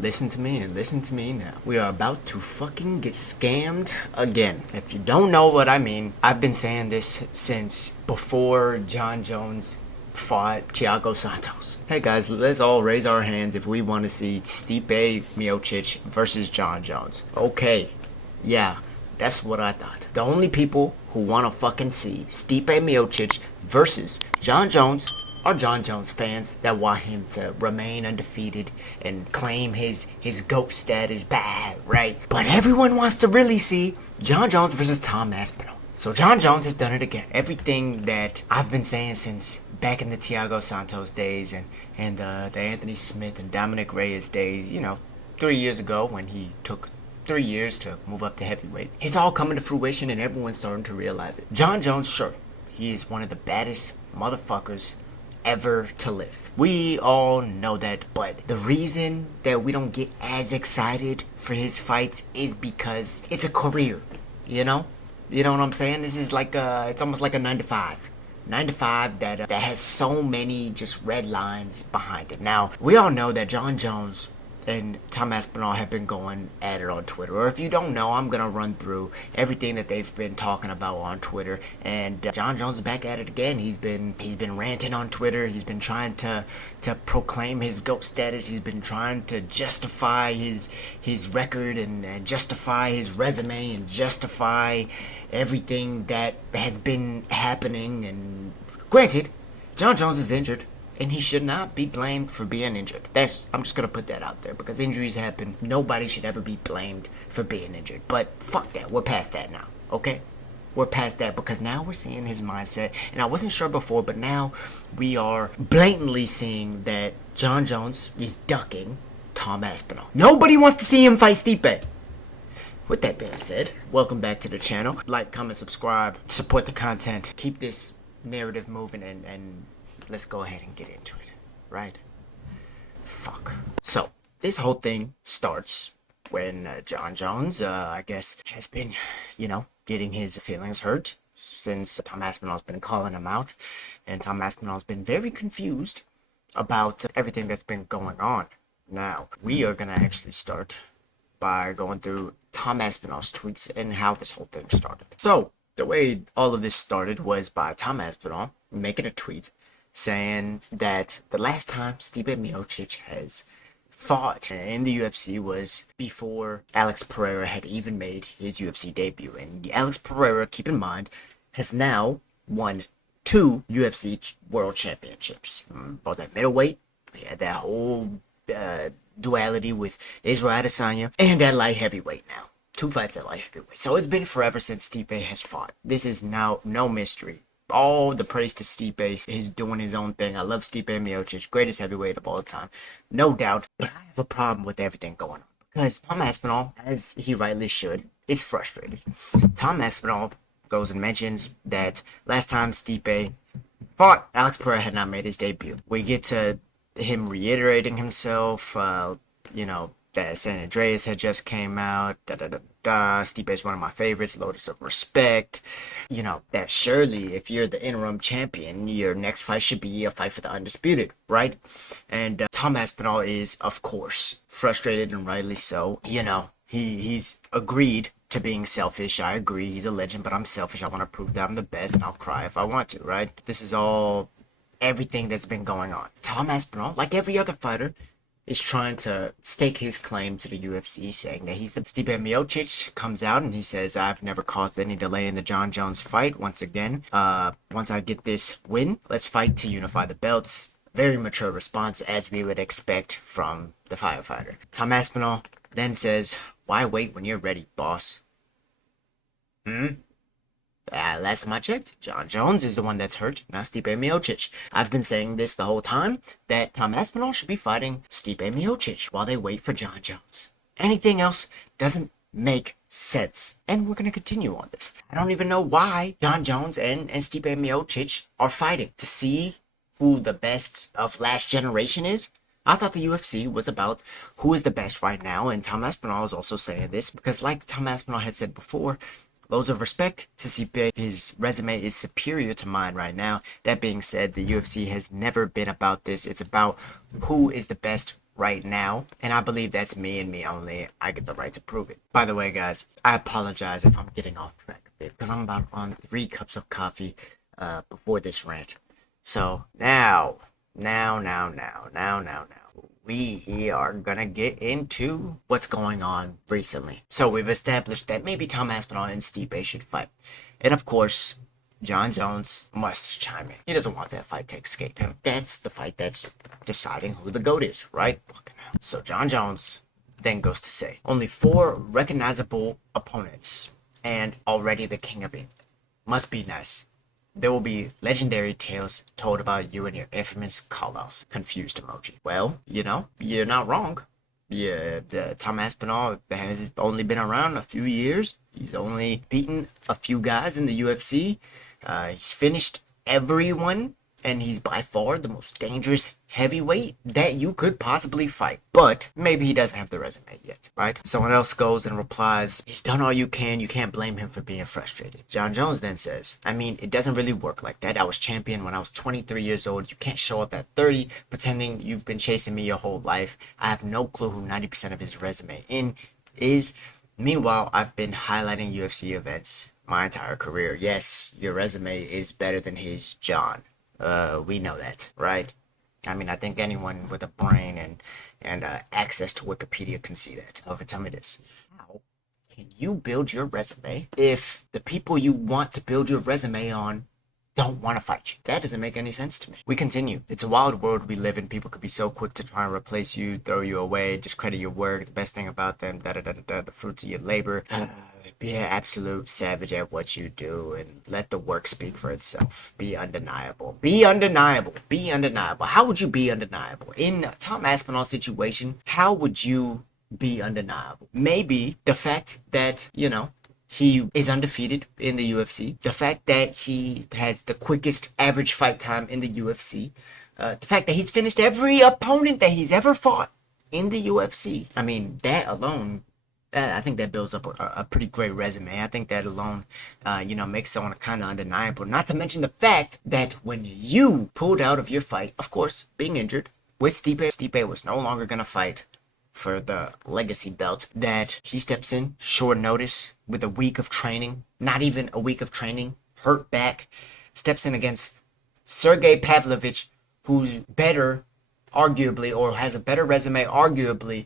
Listen to me and listen to me now. We are about to fucking get scammed again. If you don't know what I mean, I've been saying this since before Jon Jones fought Thiago Santos. Hey guys, let's all raise our hands if we want to see Stipe Miocic versus Jon Jones. Okay, yeah, that's what I thought. The only people who want to fucking see Stipe Miocic versus Jon Jones are Jon Jones fans that want him to remain undefeated and claim his GOAT status bad, right? But everyone wants to really see Jon Jones versus Tom Aspinall. So Jon Jones has done it again. Everything that I've been saying since back in the Thiago Santos days and the Anthony Smith and Dominic Reyes days, 3 years ago when he took 3 years to move up to heavyweight. It's all coming to fruition and everyone's starting to realize it. Jon Jones, sure, he is one of the baddest motherfuckers ever to live. We all know that, but the reason that we don't get as excited for his fights is because it's a career, you know? You know what I'm saying? This is like it's almost like a 9 to 5. 9 to 5 that has so many just red lines behind it. Now, we all know that Jon Jones and Tom Aspinall have been going at it on Twitter. Or if you don't know, I'm going to run through everything that they've been talking about on Twitter. And Jon Jones is back at it again. He's been ranting on Twitter. He's been trying to proclaim his GOAT status. He's been trying to justify his record and justify his resume and justify everything that has been happening. And granted, Jon Jones is injured. And he should not be blamed for being injured. I'm just gonna put that out there because injuries happen. Nobody should ever be blamed for being injured. But fuck that. We're past that now. Okay? We're past that because now we're seeing his mindset. And I wasn't sure before, but now we are blatantly seeing that Jon Jones is ducking Tom Aspinall. Nobody wants to see him fight Stipe. With that being said, welcome back to the channel. Like, comment, subscribe, support the content. Keep this narrative moving and let's go ahead and get into it, right? Fuck. So, this whole thing starts when Jon Jones, I guess, has been, getting his feelings hurt since Tom Aspinall's been calling him out. And Tom Aspinall's been very confused about everything that's been going on. Now, we are going to actually start by going through Tom Aspinall's tweets and how this whole thing started. So, the way all of this started was by Tom Aspinall making a tweet saying that the last time Stipe Miocic has fought in the UFC was before Alex Pereira had even made his UFC debut. And Alex Pereira, keep in mind, has now won 2 UFC World Championships. Both at middleweight, he had that whole duality with Israel Adesanya, and at light heavyweight now. 2 fights at light heavyweight. So it's been forever since Stipe has fought. This is now no mystery. All the praise to Stipe. He's doing his own thing. I love Stipe Miocic, greatest heavyweight of all time, no doubt. But I have a problem with everything going on because Tom Aspinall, as he rightly should, is frustrated. Tom Aspinall goes and mentions that last time Stipe fought, Alex Pereira had not made his debut. We get to him reiterating himself, that San Andreas had just came out, Stipe is one of my favorites, Lotus of Respect. That surely, if you're the interim champion, your next fight should be a fight for the undisputed, right? And Tom Aspinall is, of course, frustrated and rightly so. He's agreed to being selfish. I agree, he's a legend, but I'm selfish. I want to prove that I'm the best, and I'll cry if I want to, right? This is all everything that's been going on. Tom Aspinall, like every other fighter, is trying to stake his claim to the UFC, saying that he's the Stipe Miocic comes out and he says, I've never caused any delay in the Jon Jones fight. Once again, once I get this win, let's fight to unify the belts. Very mature response, as we would expect from the firefighter. Tom Aspinall then says, why wait when you're ready, boss? Last time I checked, Jon Jones is the one that's hurt, not Stipe Miocic. I've been saying this the whole time, that Tom Aspinall should be fighting Stipe Miocic while they wait for Jon Jones. Anything else doesn't make sense. And we're going to continue on this. I don't even know why Jon Jones and Stipe Miocic are fighting. To see who the best of last generation is? I thought the UFC was about who is the best right now, and Tom Aspinall is also saying this because, like Tom Aspinall had said before, loads of respect to Stipe. His resume is superior to mine right now. That being said, the UFC has never been about this. It's about who is the best right now, and I believe that's me and me only. I get the right to prove it. By the way, guys, I apologize if I'm getting off track a bit because I'm about on 3 cups of coffee before this rant. So now, we are gonna get into what's going on recently. So we've established that maybe Tom Aspinall and Stipe should fight, and of course, Jon Jones must chime in. He doesn't want that fight to escape him. That's the fight that's deciding who the GOAT is, right? Fucking hell. So Jon Jones then goes to say, only 4 recognizable opponents, and already the king of it. Must be nice. There will be legendary tales told about you and your infamous call-outs. Confused emoji. Well, you know, you're not wrong. Yeah, Tom Aspinall has only been around a few years. He's only beaten a few guys in the UFC. He's finished everyone, and he's by far the most dangerous heavyweight that you could possibly fight. But maybe he doesn't have the resume yet, right? Someone else goes and replies, he's done all you can't blame him for being frustrated. Jon Jones then says, I mean, it doesn't really work like that. I was champion when I was 23 years old. You can't show up at 30 pretending you've been chasing me your whole life. I have no clue who 90% of his resume is. Meanwhile, I've been highlighting UFC events my entire career. Yes, your resume is better than his, John. We know that, right? I mean, I think anyone with a brain and access to Wikipedia can see that. However, tell me this. How can you build your resume if the people you want to build your resume on don't want to fight you? That doesn't make any sense to me. We continue. It's a wild world we live in. People could be so quick to try and replace you, throw you away, discredit your work. The best thing about them, the fruits of your labor. Be an absolute savage at what you do and let the work speak for itself. Be undeniable. Be undeniable. Be undeniable. How would you be undeniable? In Tom Aspinall's situation, how would you be undeniable? Maybe the fact that, you know, he is undefeated in the UFC. The fact that he has the quickest average fight time in the UFC. The fact that he's finished every opponent that he's ever fought in the UFC. I mean, that alone, I think that builds up a pretty great resume. I think that alone, makes someone kind of undeniable. Not to mention the fact that when you pulled out of your fight, of course, being injured, with Stipe was no longer going to fight for the legacy belt, that he steps in short notice with a week of training, not even a week of training, hurt back, steps in against Sergey Pavlovich, who's better, arguably, or has a better resume, arguably,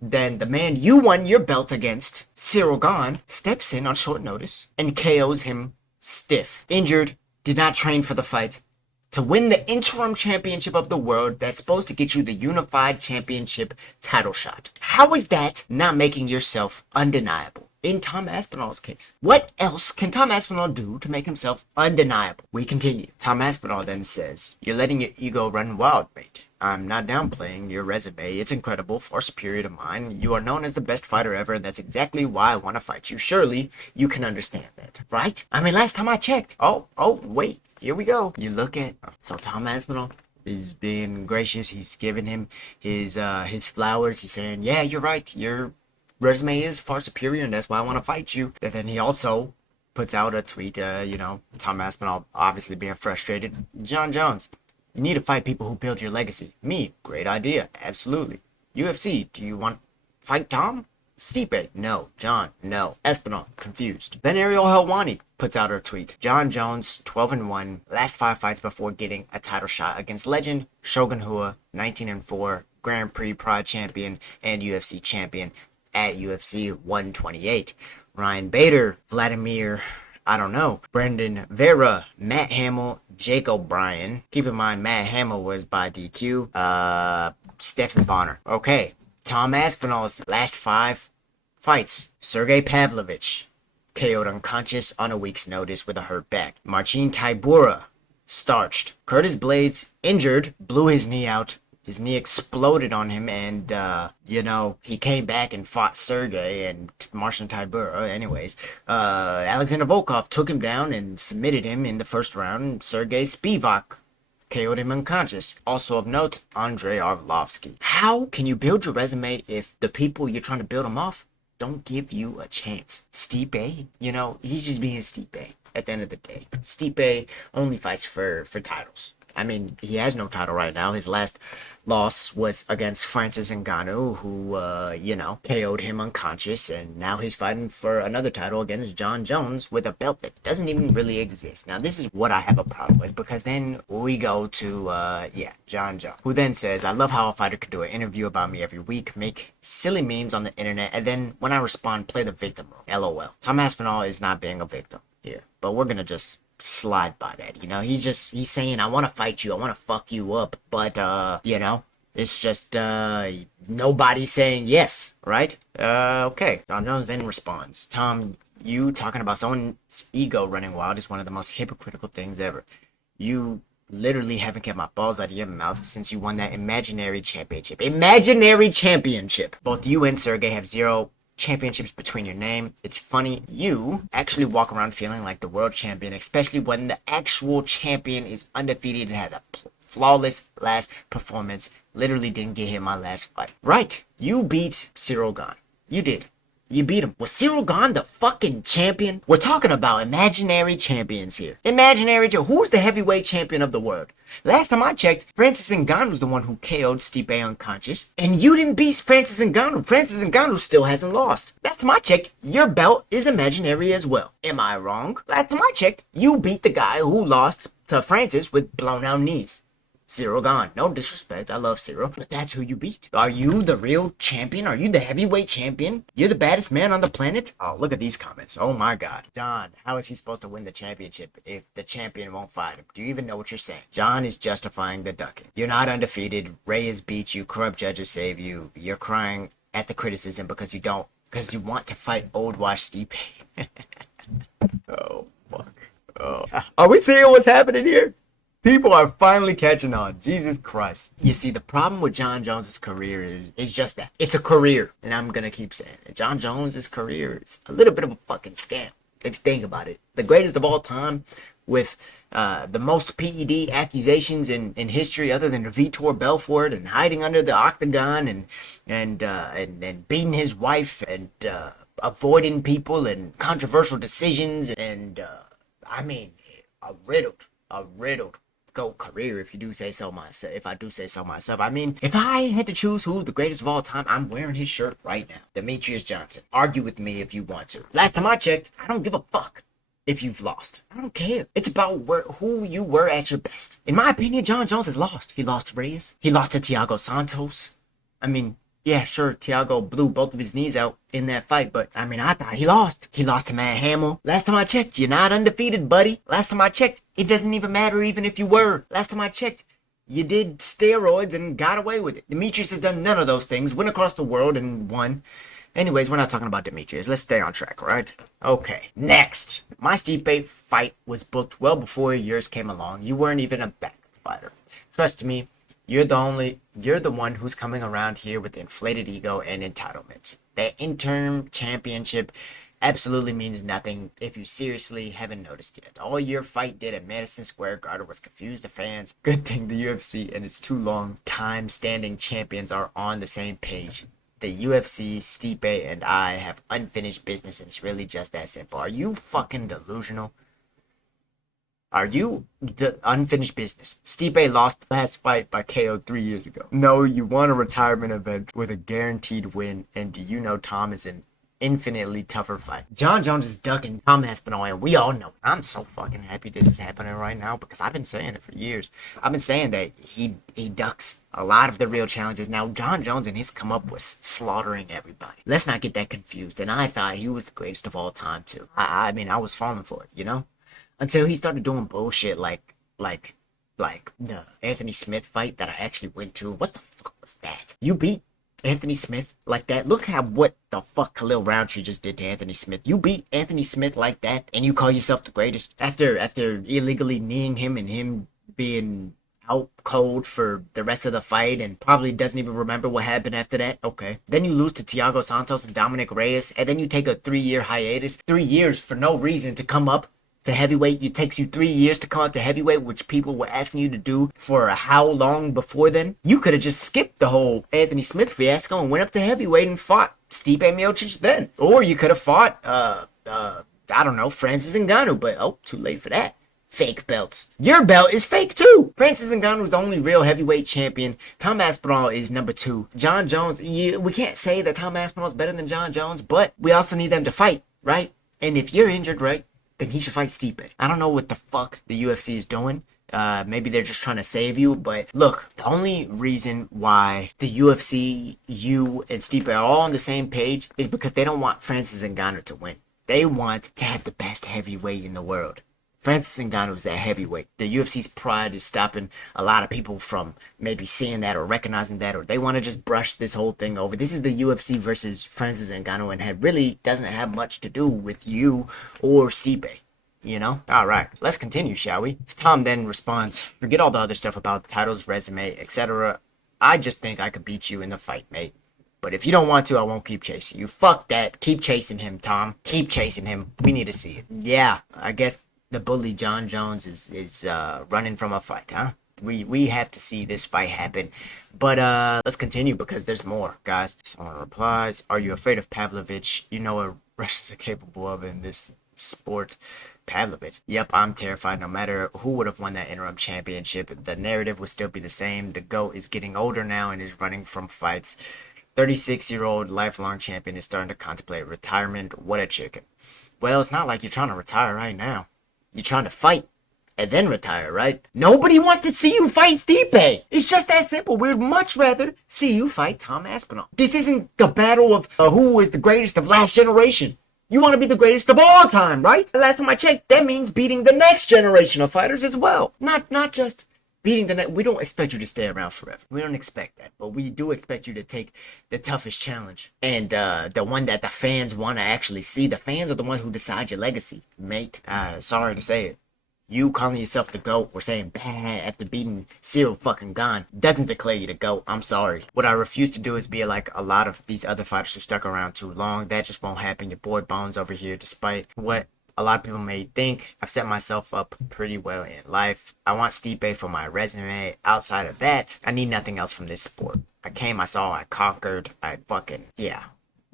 than the man you won your belt against, Cyril Gane, steps in on short notice and KOs him stiff. Injured, did not train for the fight, to win the interim championship of the world that's supposed to get you the unified championship title shot. How is that not making yourself undeniable? In Tom Aspinall's case, what else can Tom Aspinall do to make himself undeniable? We continue. Tom Aspinall then says, you're letting your ego run wild, mate. I'm not downplaying your resume. It's incredible, far superior to mine. You are known as the best fighter ever, and that's exactly why I want to fight you. Surely, you can understand that, right? I mean, last time I checked. Oh, wait. Here we go. You look at... So, Tom Aspinall is being gracious. He's giving him his flowers. He's saying, yeah, you're right. Your resume is far superior, and that's why I want to fight you. And then he also puts out a tweet, Tom Aspinall obviously being frustrated. Jon Jones, you need to fight people who build your legacy. Me, great idea. Absolutely. UFC, do you want to fight Tom? Stipe, no. John, no. Aspinall, confused. Then Ariel Helwani puts out her tweet. Jon Jones, 12-1, last 5 fights before getting a title shot against legend Shogun Rua, 19-4, Grand Prix Pride champion and UFC champion at UFC 128. Ryan Bader, Vladimir, Brendan Vera, Matt Hamill, Jake O'Brien. Keep in mind, Matt Hamill was by DQ. Stephen Bonner. Okay. Tom Aspinall's last 5 fights. Sergey Pavlovich, KO'd unconscious on a week's notice with a hurt back. Marcin Tybura, starched. Curtis Blades, injured, blew his knee out. His knee exploded on him, and, he came back and fought Sergey and Marcin Tybura. Anyways, Alexander Volkov took him down and submitted him in the first round. Sergey Spivak KO'd him unconscious. Also of note, Andrei Arlovsky. How can you build your resume if the people you're trying to build them off don't give you a chance? Stipe, he's just being Stipe at the end of the day. Stipe only fights for titles. I mean, he has no title right now. His last loss was against Francis Ngannou, who, KO'd him unconscious, and now he's fighting for another title against John Jones with a belt that doesn't even really exist. Now, this is what I have a problem with, because then we go to, John Jones, who then says, I love how a fighter could do an interview about me every week, make silly memes on the internet, and then when I respond, play the victim role. LOL. Tom Aspinall is not being a victim here, but we're gonna just slide by that. He's saying, I want to fight you, I want to fuck you up, but it's just nobody saying yes, right? Okay. John Jones then responds, Tom, you talking about someone's ego running wild is one of the most hypocritical things ever. You literally haven't kept my balls out of your mouth since you won that imaginary championship. Both you and Sergey have 0 championships between your name. It's funny you actually walk around feeling like the world champion, especially when the actual champion is undefeated and had a flawless last performance. Literally didn't get hit my last fight. Right, you beat Cyril Gane. You did. You beat him. Was Cyril Gane the fucking champion? We're talking about imaginary champions here. Who's the heavyweight champion of the world? Last time I checked, Francis Ngannou was the one who KO'd Stipe unconscious. And you didn't beat Francis Ngannou. Francis Ngannou still hasn't lost. Last time I checked, your belt is imaginary as well. Am I wrong? Last time I checked, you beat the guy who lost to Francis with blown out knees. Cyril Gane. No disrespect, I love Cyril, but that's who you beat. Are you the real champion? Are you the heavyweight champion? You're the baddest man on the planet? Oh, look at these comments. Oh my god. John, how is he supposed to win the championship if the champion won't fight him? Do you even know what you're saying? John is justifying the ducking. You're not undefeated. Ray has beat you. Corrupt judges save you. You're crying at the criticism because you want to fight old wash Stipe. Oh, fuck. Oh. Are we seeing what's happening here? People are finally catching on. Jesus Christ. You see, the problem with John Jones' career is just that. It's a career. And I'm going to keep saying it. John Jones' career is a little bit of a fucking scam. If you think about it. The greatest of all time with the most PED accusations in history other than Vitor Belfort and hiding under the octagon and beating his wife and avoiding people and controversial decisions and, a riddled GOAT career, if I do say so myself. I mean, if I had to choose who's the greatest of all time, I'm wearing his shirt right now. Demetrius Johnson. Argue with me if you want to. Last time I checked, I don't give a fuck if you've lost. I don't care. It's about who you were at your best. In my opinion, John Jones has lost. He lost to Reyes. He lost to Thiago Santos. I mean, yeah, sure, Thiago blew both of his knees out in that fight, but, I thought he lost. He lost to Matt Hamill. Last time I checked, you're not undefeated, buddy. Last time I checked, it doesn't even matter even if you were. Last time I checked, you did steroids and got away with it. Demetrius has done none of those things, went across the world and won. Anyways, we're not talking about Demetrius. Let's stay on track, right? Okay, next. My Stipe fight was booked well before yours came along. You weren't even a backup fighter. Trust me. You're the one who's coming around here with inflated ego and entitlement. That interim championship absolutely means nothing if you seriously haven't noticed yet. All your fight did at Madison Square Garden was confuse the fans. Good thing the UFC and its too long time standing champions are on the same page. The UFC, Stipe, and I have unfinished business, and it's really just that simple. Are you fucking delusional? Are you the unfinished business? Stipe lost the last fight by KO 3 years ago. No, you won a retirement event with a guaranteed win, and do you know Tom is an infinitely tougher fight? John Jones is ducking Tom Aspinall, and we all know it. I'm so fucking happy this is happening right now because I've been saying it for years. I've been saying that he ducks a lot of the real challenges. Now, John Jones and his come up was slaughtering everybody. Let's not get that confused, and I thought he was the greatest of all time, too. I was falling for it, you know? Until he started doing bullshit like the Anthony Smith fight that I actually went to. What the fuck was that? You beat Anthony Smith like that? Look at what the fuck Khalil Roundtree just did to Anthony Smith. You beat Anthony Smith like that and you call yourself the greatest after illegally kneeing him and him being out cold for the rest of the fight and probably doesn't even remember what happened after that. Okay. Then you lose to Thiago Santos and Dominic Reyes and then you take a 3-year hiatus. 3 years for no reason to come up to heavyweight. It takes you 3 years to come up to heavyweight, which people were asking you to do for how long before then? You could have just skipped the whole Anthony Smith fiasco and went up to heavyweight and fought Stipe Miocic then. Or you could have fought, I don't know, Francis Ngannou, but too late for that. fake belts. Your belt is fake too. Francis Ngannou's the only real heavyweight champion. Tom Aspinall is number 2. Jon Jones, we can't say that Tom Aspinall is better than Jon Jones, but we also need them to fight, right? And if you're injured, right, then he should fight Stipe. I don't know what the fuck the UFC is doing. Maybe they're just trying to save you, but look, the only reason why the UFC, you, and Stipe are all on the same page is because they don't want Francis Ngannou to win. They want to have the best heavyweight in the world. Francis Ngannou is that heavyweight. The UFC's pride is stopping a lot of people from maybe seeing that or recognizing that, or they want to just brush this whole thing over. This is the UFC versus Francis Ngannou, and it really doesn't have much to do with you or Stipe. You know? Alright, let's continue, shall we? Tom then responds, forget all the other stuff about titles, resume, etc. I just think I could beat you in the fight, mate. But if you don't want to, I won't keep chasing you. Fuck that. Keep chasing him, Tom. Keep chasing him. We need to see it. Yeah, I guess the bully Jon Jones is running from a fight, huh? We have to see this fight happen. But let's continue because there's more, guys. Someone replies, are you afraid of Pavlovich? You know what Russians are capable of in this sport. Pavlovich. Yep, I'm terrified. No matter who would have won that interim championship, the narrative would still be the same. The GOAT is getting older now and is running from fights. 36-year-old lifelong champion is starting to contemplate retirement. What a chicken. Well, it's not like you're trying to retire right now. You're trying to fight and then retire, right? Nobody wants to see you fight Stipe. It's just that simple. We'd much rather see you fight Tom Aspinall. This isn't the battle of who is the greatest of last generation. You want to be the greatest of all time, right? The last time I checked, that means beating the next generation of fighters as well. Not just beating the next. We don't expect you to stay around forever. We don't expect that. But we do expect you to take the toughest challenge. And the one that the fans want to actually see. The fans are the ones who decide your legacy, mate. Sorry to say it. You calling yourself the GOAT or saying bad after beating Cyril fucking Gane doesn't declare you the GOAT. I'm sorry. What I refuse to do is be like a lot of these other fighters who stuck around too long. That just won't happen. Your boy Bones over here, despite what a lot of people may think, I've set myself up pretty well in life. I want Stipe for my resume. Outside of that, I need nothing else from this sport. I came, I saw, I conquered. Yeah.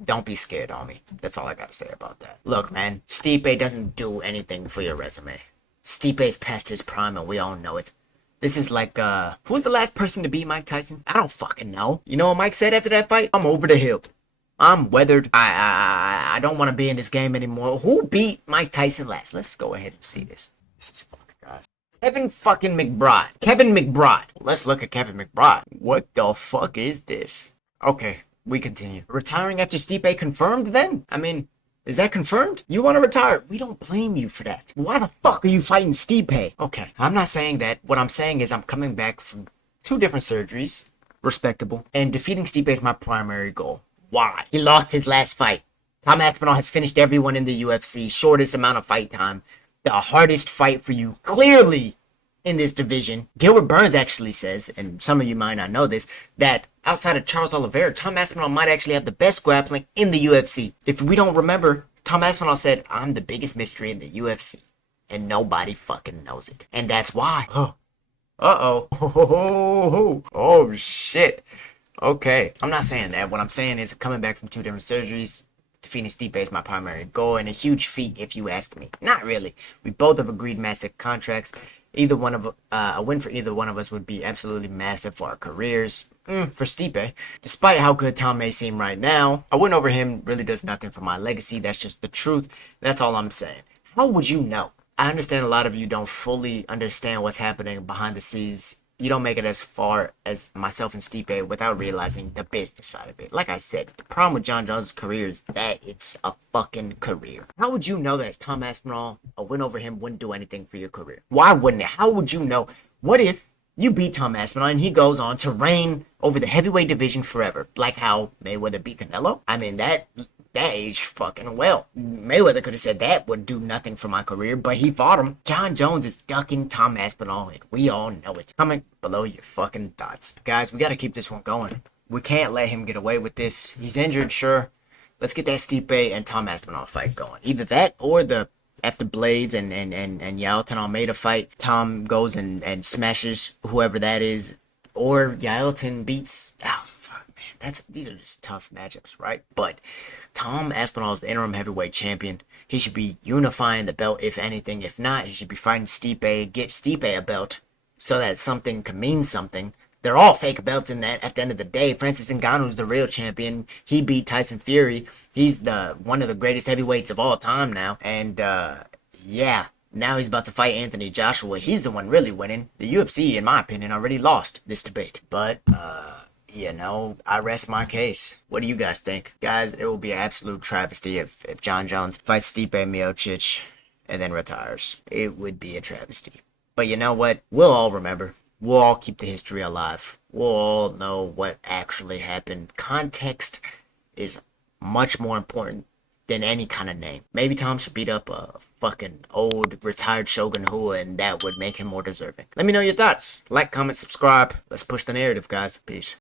Don't be scared on me. That's all I gotta say about that. Look, man, Stipe doesn't do anything for your resume. Stipe's past his prime and we all know it. This is like, who's the last person to beat Mike Tyson? I don't fucking know. You know what Mike said after that fight? I'm over the hill. I'm weathered. I don't want to be in this game anymore. Who beat Mike Tyson last? Let's go ahead and see this. This is fucking guys. Kevin fucking McBride. Kevin McBride. Let's look at Kevin McBride. What the fuck is this? Okay, we continue. Retiring after Stipe confirmed then? I mean, is that confirmed? You want to retire? We don't blame you for that. Why the fuck are you fighting Stipe? Okay, I'm not saying that. What I'm saying is I'm coming back from 2 different surgeries. Respectable. And defeating Stipe is my primary goal. Why? He lost his last fight. Tom Aspinall has finished everyone in the UFC. Shortest amount of fight time. The hardest fight for you, clearly, in this division. Gilbert Burns actually says, and some of you might not know this, that outside of Charles Oliveira, Tom Aspinall might actually have the best grappling in the UFC. If we don't remember, Tom Aspinall said, I'm the biggest mystery in the UFC. And nobody fucking knows it. And that's why. Uh-oh. Oh, shit. Okay. I'm not saying that. What I'm saying is coming back from 2 different surgeries, defeating Stipe is my primary goal, and a huge feat if you ask me. Not really. We both have agreed massive contracts. Either one of a win for either one of us would be absolutely massive for our careers. For Stipe, despite how good Tom may seem right now, a win over him really does nothing for my legacy. That's just the truth. That's all I'm saying. How would you know? I understand a lot of you don't fully understand what's happening behind the scenes. You don't make it as far as myself and Stipe without realizing the business side of it. Like I said, the problem with Jon Jones' career is that it's a fucking career. How would you know that as Tom Aspinall, a win over him wouldn't do anything for your career? Why wouldn't it? How would you know? What if you beat Tom Aspinall and he goes on to reign over the heavyweight division forever? Like how Mayweather beat Canelo? I mean, that aged fucking well. Mayweather could have said that would do nothing for my career, but he fought him. Jon Jones is ducking Tom Aspinall, and we all know it. Comment below your fucking thoughts. Guys, we gotta keep this one going. We can't let him get away with this. He's injured, sure. Let's get that Stipe and Tom Aspinall fight going. Either that or the after Blades and Yaelton Almeida fight, Tom goes and smashes whoever that is, or Yaelton beats. Oh fuck, man. these are just tough matchups, right? But Tom Aspinall is the interim heavyweight champion. He should be unifying the belt, if anything. If not, he should be fighting Stipe, get Stipe a belt, so that something can mean something. They're all fake belts in that. At the end of the day, Francis Ngannou's the real champion. He beat Tyson Fury. He's the one of the greatest heavyweights of all time now. And yeah, now he's about to fight Anthony Joshua. He's the one really winning. The UFC, in my opinion, already lost this debate. But you know, I rest my case. What do you guys think? Guys, it will be an absolute travesty if John Jones fights Stipe Miocic and then retires. It would be a travesty. But you know what? We'll all remember. We'll all keep the history alive. We'll all know what actually happened. Context is much more important than any kind of name. Maybe Tom should beat up a fucking old retired Shogun Hua and that would make him more deserving. Let me know your thoughts. Like, comment, subscribe. Let's push the narrative, guys. Peace.